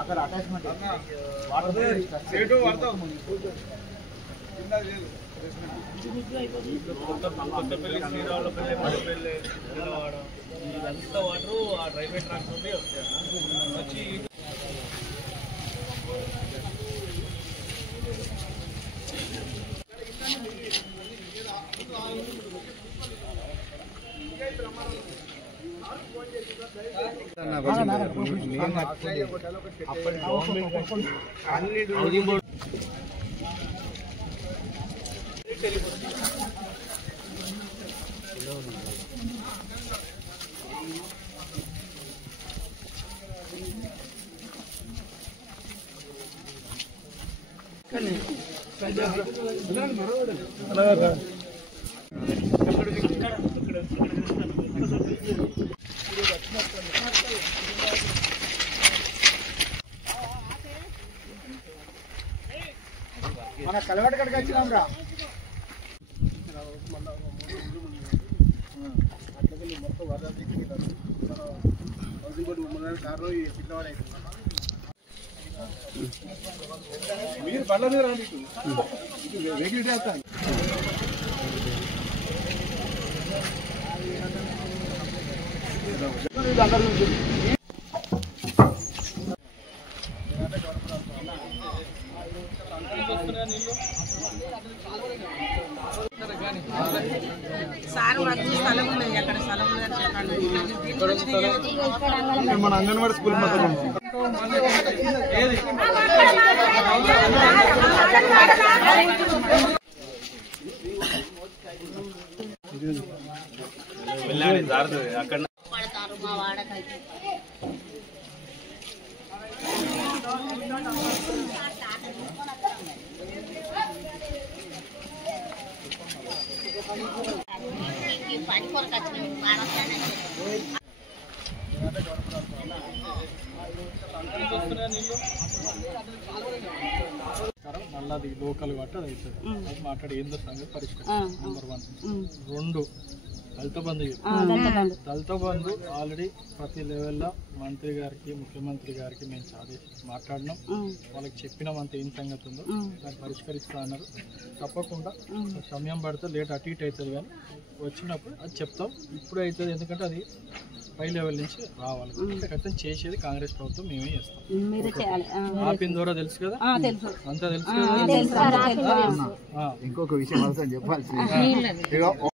అక్కడ అటాచ్మెంట్ కొత్తపల్లి శ్రీరావులపల్లి మడపల్లి పిల్లవాడ ఇదంతా వాటర్ ఆ రైల్వే ట్రాక్ నుండి వచ్చి మన కలవట కడికి వచ్చినాం రా మొత్తం కారు పిల్లవాడు మీరు బండ్ల మీద రండి వెహికల్ చేస్తాను మన అంగన్వాడీ స్కూల్ మొత్తం అక్కడ మళ్ళీ లోకల్ కాబట్టి అది అవుతుంది అది మాట్లాడి ఏందో సంగతి పరిష్కారం నెంబర్ 1 2 దళిత బంధు ఆల్రెడీ ప్రతి లెవెల్లో మంత్రి గారికి ముఖ్యమంత్రి గారికి మేము మాట్లాడినాం వాళ్ళకి చెప్పినాం అంత ఏం సంగతి ఉందో దాన్ని పరిష్కరిస్తా అన్నారు తప్పకుండా సమయం పడితే లేట్ అటు ఇటు అవుతుంది కానీ వచ్చినప్పుడు అది చెప్తాం ఇప్పుడు అవుతుంది ఎందుకంటే అది పై లెవెల్ నుంచి రావాలి ఖచ్చితంగా చేసేది కాంగ్రెస్ ప్రభుత్వం మేమే చేస్తాం ఆపిన ద్వారా తెలుసు కదా అంతా తెలుసు కదా ఇంకొక విషయం చెప్పాల్సి